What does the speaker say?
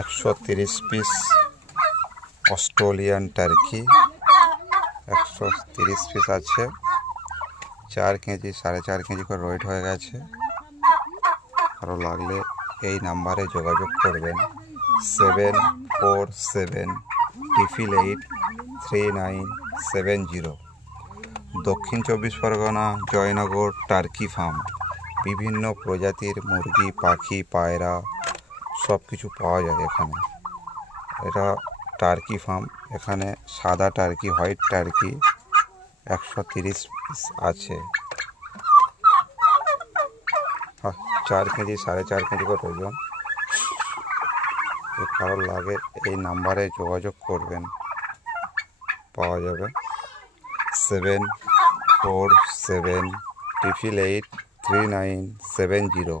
130 piece Australian turkey 130 piece আছে। 4 KG 4.5 KG করে wait হয়ে গেছে। আরও লাগলে এই নাম্বারে যোগাযোগ করবেন 747883970। দক্ষিণ 24 পরগনা, জয়নগর টার্কি ফার্ম। বিভিন্ন প্রজাতির মুরগি, পাখি, পায়রা সব কিছু পাওয়া যায় এখানে। এটা টার্কি ফার্ম। এখানে সাদা টার্কি, হোয়াইট টার্কি 130 পিস আছে। 4 কেজি 4.5 কেজি করে ওজন। কারোর লাগে এই নাম্বারে যোগাযোগ করবেন, পাওয়া যাবে 747883970।